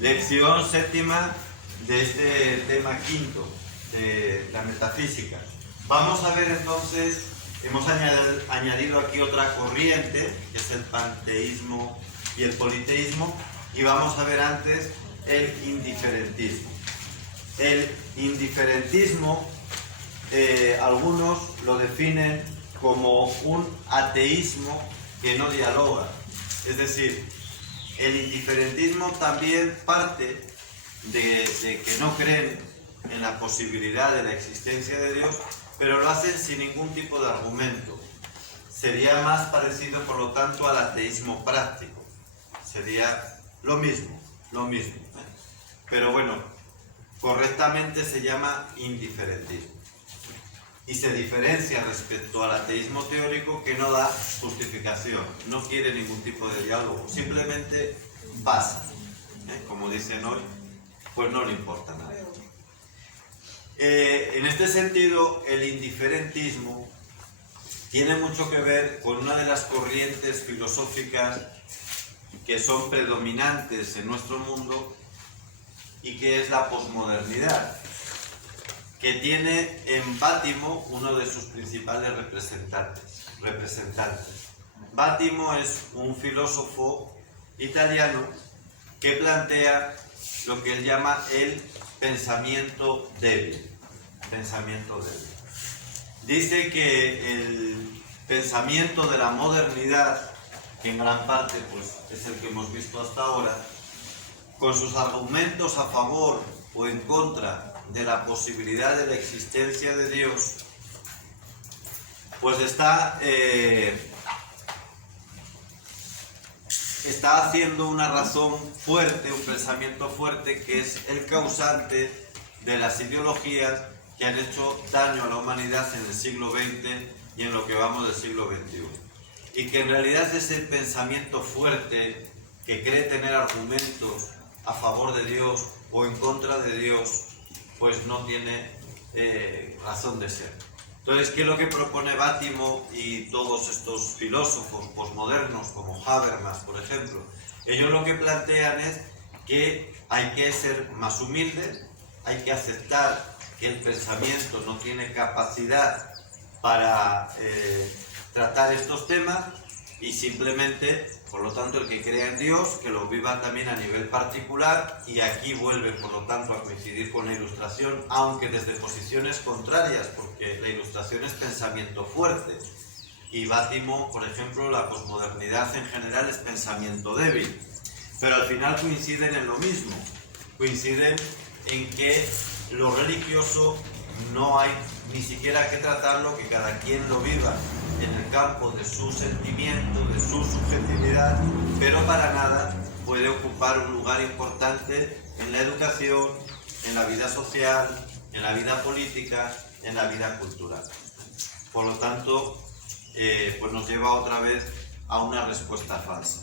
Lección séptima de este tema quinto de la metafísica. Vamos a ver entonces, hemos añadido aquí otra corriente, que es el panteísmo y el politeísmo, y vamos a ver antes el indiferentismo. El indiferentismo, algunos lo definen como un ateísmo que no dialoga. Es decir, el indiferentismo también parte de que no creen en la posibilidad de la existencia de Dios, pero lo hacen sin ningún tipo de argumento. Sería más parecido, por lo tanto, al ateísmo práctico. Sería lo mismo. Pero bueno, correctamente se llama indiferentismo. Y se diferencia respecto al ateísmo teórico, que no da justificación, no quiere ningún tipo de diálogo, simplemente pasa. Como dicen hoy, pues no le importa nada. En este sentido, el indiferentismo tiene mucho que ver con una de las corrientes filosóficas que son predominantes en nuestro mundo y que es la posmodernidad, que tiene en Bátimo uno de sus principales representantes. Bátimo es un filósofo italiano que plantea lo que él llama el pensamiento débil. Dice que el pensamiento de la modernidad, que en gran parte pues, es el que hemos visto hasta ahora, con sus argumentos a favor o en contra de la posibilidad de la existencia de Dios, pues está haciendo una razón fuerte, un pensamiento fuerte, que es el causante de las ideologías que han hecho daño a la humanidad en el siglo XX y en lo que vamos del siglo XXI. Y que en realidad ese pensamiento fuerte que cree tener argumentos a favor de Dios o en contra de Dios, pues no tiene razón de ser. Entonces, ¿qué es lo que propone Bátimo y todos estos filósofos posmodernos como Habermas, por ejemplo? Ellos lo que plantean es que hay que ser más humilde, hay que aceptar que el pensamiento no tiene capacidad para tratar estos temas y simplemente, por lo tanto, el que crea en Dios, que lo viva también a nivel particular, y aquí vuelve, por lo tanto, a coincidir con la Ilustración, aunque desde posiciones contrarias, porque la Ilustración es pensamiento fuerte, y Bátimo, por ejemplo, la posmodernidad en general es pensamiento débil, pero al final coinciden en lo mismo, coinciden en que lo religioso no hay ni siquiera que tratarlo, que cada quien lo viva en el campo de su sentimiento, de su subjetividad, pero para nada puede ocupar un lugar importante en la educación, en la vida social, en la vida política, en la vida cultural. Por lo tanto, pues nos lleva otra vez a una respuesta falsa.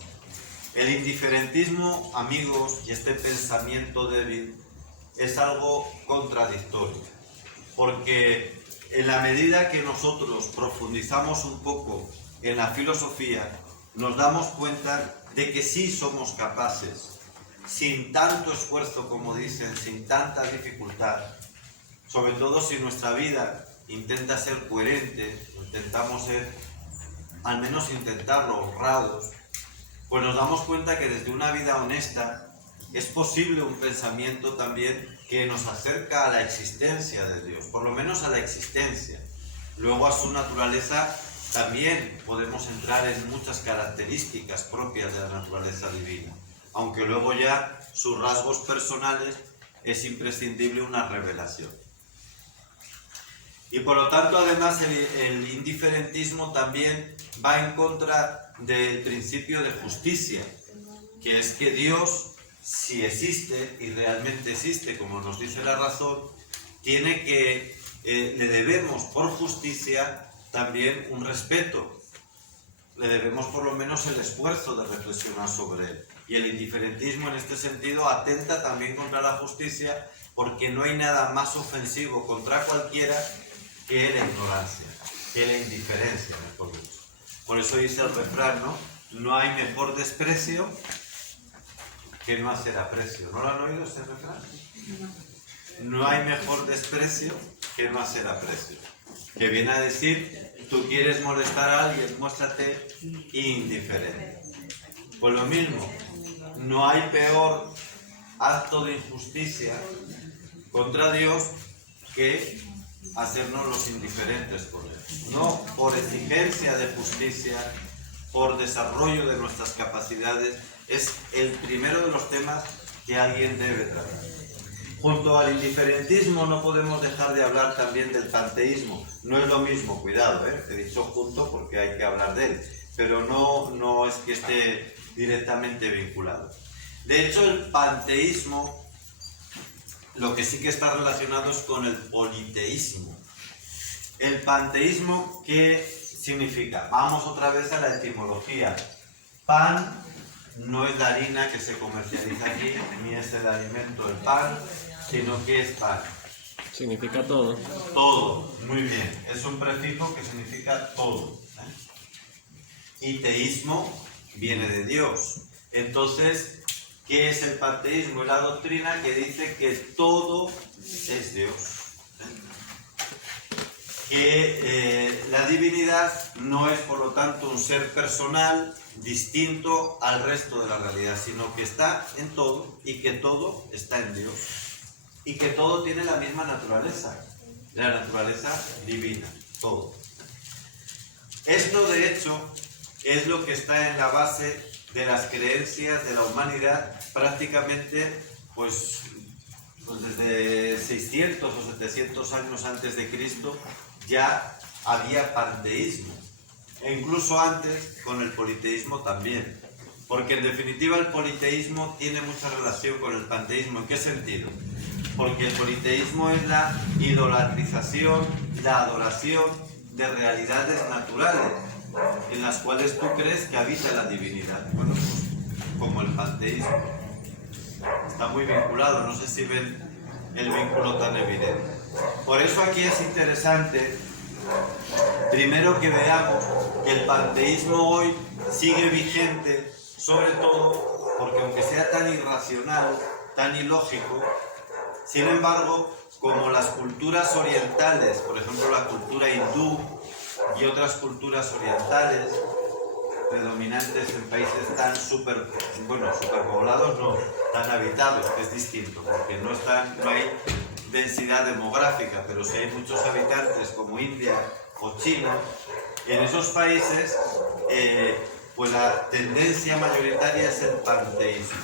El indiferentismo, amigos, y este pensamiento débil es algo contradictorio, porque en la medida que nosotros profundizamos un poco en la filosofía, nos damos cuenta de que sí somos capaces, sin tanto esfuerzo como dicen, sin tanta dificultad, sobre todo si nuestra vida intenta ser coherente, intentamos ser, al menos intentarlo, honrados, pues nos damos cuenta que desde una vida honesta es posible un pensamiento también que nos acerca a la existencia de Dios, por lo menos a la existencia. Luego a su naturaleza también podemos entrar en muchas características propias de la naturaleza divina, aunque luego ya sus rasgos personales es imprescindible una revelación. Y por lo tanto, además, el indiferentismo también va en contra del principio de justicia, que es que Dios, si existe, y realmente existe, como nos dice la razón, tiene que, le debemos por justicia también un respeto, le debemos por lo menos el esfuerzo de reflexionar sobre él. Y el indiferentismo en este sentido atenta también contra la justicia, porque no hay nada más ofensivo contra cualquiera que la ignorancia, que la indiferencia, mejor dicho. Por eso dice el refrán, ¿no? No hay mejor desprecio que no hacer aprecio. ¿No lo han oído ese refrán? No hay mejor desprecio que no hacer aprecio. Que viene a decir, tú quieres molestar a alguien, muéstrate indiferente. Pues lo mismo, no hay peor acto de injusticia contra Dios que hacernos los indiferentes con Él. No por exigencia de justicia, por desarrollo de nuestras capacidades, es el primero de los temas que alguien debe tratar. Junto al indiferentismo no podemos dejar de hablar también del panteísmo. No es lo mismo, cuidado, he dicho junto porque hay que hablar de él, pero no es que esté directamente vinculado. De hecho, el panteísmo lo que sí que está relacionado es con el politeísmo. El panteísmo, ¿qué significa? Vamos otra vez a la etimología. Pan no es la harina que se comercializa aquí, ni es el alimento del pan, sino que es pan. Significa todo. Todo, muy bien. Es un prefijo que significa todo. Y teísmo viene de Dios. Entonces, ¿qué es el panteísmo? Es la doctrina que dice que todo es Dios. Que la divinidad no es, por lo tanto, un ser personal distinto al resto de la realidad, sino que está en todo y que todo está en Dios. Y que todo tiene la misma naturaleza, la naturaleza divina, todo. Esto, de hecho, es lo que está en la base de las creencias de la humanidad prácticamente pues desde 600 o 700 años antes de Cristo ya había panteísmo, e incluso antes con el politeísmo también, porque en definitiva el politeísmo tiene mucha relación con el panteísmo. ¿En qué sentido? Porque el politeísmo es la idolatrización, la adoración de realidades naturales en las cuales tú crees que habita la divinidad. Bueno, pues, como el panteísmo. Está muy vinculado, no sé si ven el vínculo tan evidente. Por eso aquí es interesante, primero, que veamos que el panteísmo hoy sigue vigente, sobre todo porque aunque sea tan irracional, tan ilógico, sin embargo, como las culturas orientales, por ejemplo la cultura hindú y otras culturas orientales predominantes en países tan superpoblados, no, tan habitados, que es distinto, porque no hay densidad demográfica, pero sí hay muchos habitantes como India o China. En esos países, pues la tendencia mayoritaria es el panteísmo.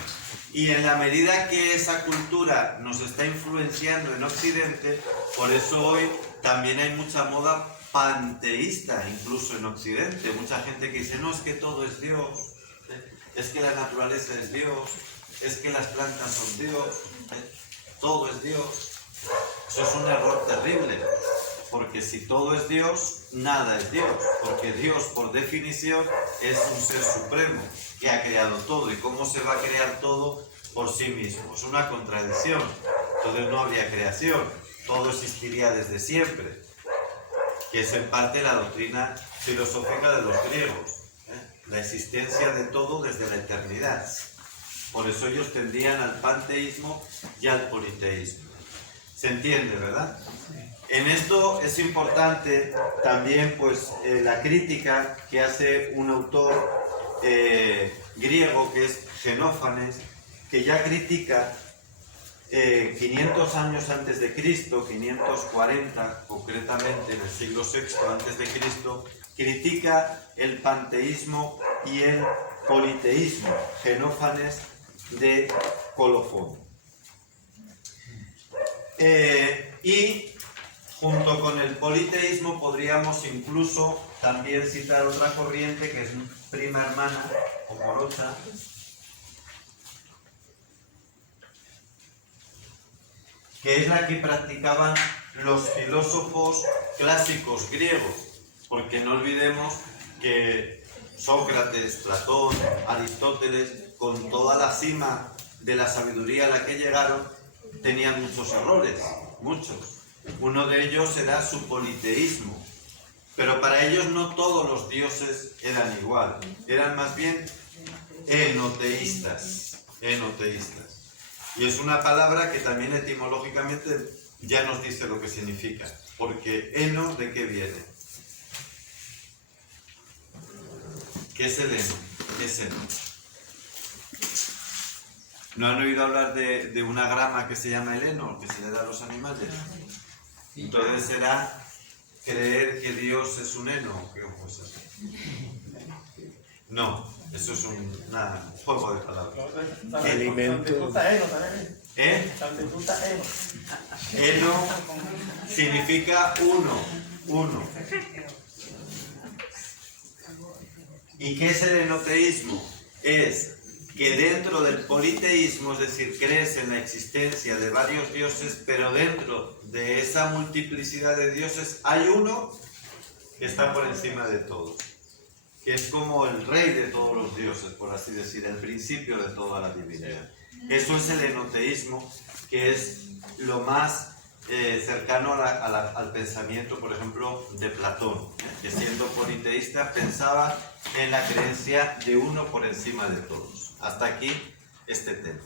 Y en la medida que esa cultura nos está influenciando en Occidente, por eso hoy también hay mucha moda panteísta, incluso en Occidente. Mucha gente que dice, no, es que todo es Dios, es que la naturaleza es Dios, es que las plantas son Dios, todo es Dios. Eso es un error terrible, porque si todo es Dios, nada es Dios, porque Dios, por definición, es un ser supremo que ha creado todo. ¿Y cómo se va a crear todo por sí mismo? Es una contradicción. Entonces no habría creación, todo existiría desde siempre, que es en parte la doctrina filosófica de los griegos, la existencia de todo desde la eternidad. Por eso ellos tendían al panteísmo y al politeísmo. ¿Se entiende, verdad? En esto es importante también pues la crítica que hace un autor griego que es Xenófanes, que ya critica 500 años antes de Cristo, 540 concretamente, en el siglo VI antes de Cristo, critica el panteísmo y el politeísmo, Xenófanes de Colofón. Y junto con el politeísmo podríamos incluso también citar otra corriente que es prima hermana o morocha, que es la que practicaban los filósofos clásicos griegos, porque no olvidemos que Sócrates, Platón, Aristóteles, con toda la cima de la sabiduría a la que llegaron, tenían muchos errores, muchos. Uno de ellos era su politeísmo, pero para ellos no todos los dioses eran igual, eran más bien enoteístas. enoteístas. Y es una palabra que también etimológicamente ya nos dice lo que significa. Porque eno, ¿de qué viene? ¿Qué es el heno? ¿Qué es heno? ¿No han oído hablar de una grama que se llama el heno, que se le da a los animales? Entonces será creer que Dios es un heno. ¿Qué cosa es eso? No, eso es un juego de palabras. Alimento. ¿Eh? Heno significa uno. ¿Y qué es el enoteísmo? Es que dentro del politeísmo, es decir, crees en la existencia de varios dioses, pero dentro de esa multiplicidad de dioses hay uno que está por encima de todos, que es como el rey de todos los dioses, por así decir, el principio de toda la divinidad. Eso es el enoteísmo, que es lo más cercano al pensamiento, por ejemplo, de Platón, que siendo politeísta pensaba en la creencia de uno por encima de todos. Hasta aquí este tema.